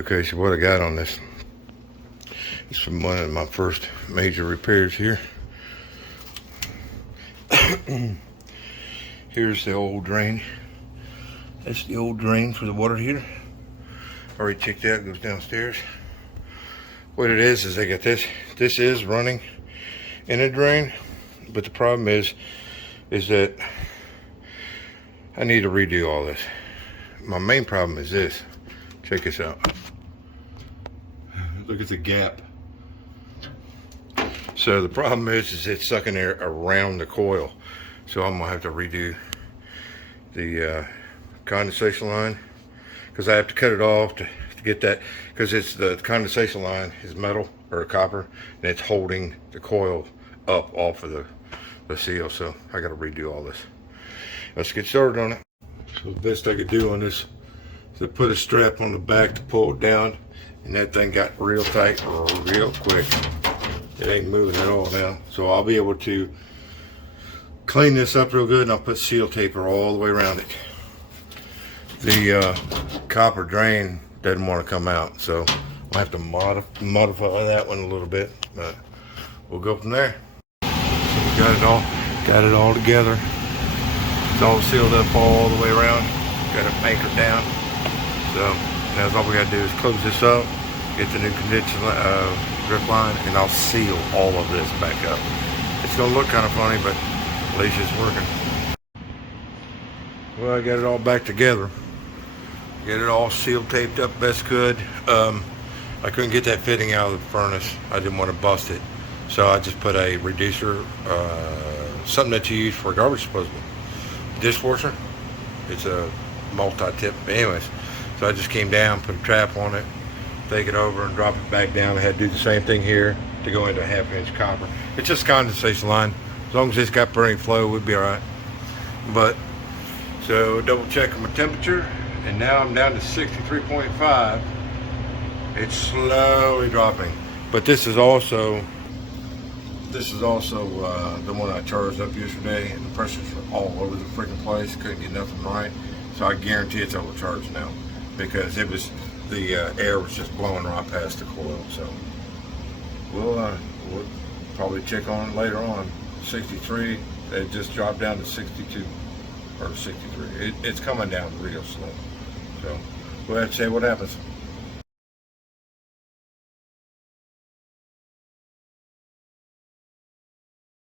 Okay, so what I got on this is from one of my first major repairs here. Here's the old drain. That's the old drain for the water heater. Already checked out, goes downstairs. What it is I got this. This is running in a drain, but the problem is that I need to redo all this. My main problem is this. Check this out. Look at the gap. So the problem is it's sucking air around the coil. So I'm gonna have to redo the condensation line, because I have to cut it off to get that, because it's the condensation line is metal or copper, and it's holding the coil up off of the seal. So I got to redo all this. Let's get started on it. So the best I could do on this is to put a strap on the back to pull it down, and that thing got real tight real quick. It ain't moving at all now. So I'll be able to clean this up real good, and I'll put seal taper all the way around it. The copper drain doesn't want to come out, so I'll have to modify that one a little bit, but we'll go from there. So we got it all together. It's all sealed up all the way around. Got it anchored down. So now all we got to do is close this up, get the new condenser drip line, and I'll seal all of this back up. It's gonna look kind of funny, but at least it's working. Well, I got it all back together. Get it all sealed, taped up best could. I couldn't get that fitting out of the furnace. I didn't want to bust it, so I just put a reducer, something that you use for a garbage disposal dishwasher. It's a multi-tip. Anyways, so I just came down, put a trap on it, take it over, and drop it back down. I had to do the same thing here to go into a 1/2 inch copper. It's just condensation line. As long as it's got plenty flow, we'd be all right. But so double checking my temperature, and now I'm down to 63.5. It's slowly dropping, but this is also the one I charged up yesterday, and the pressures were all over the freaking place. Couldn't get nothing right, so I guarantee it's overcharged now, because it was the air was just blowing right past the coil. So we'll probably check on it later on. 63, it just dropped down to 62 or 63. It's coming down real slow. So we'll have to see what happens.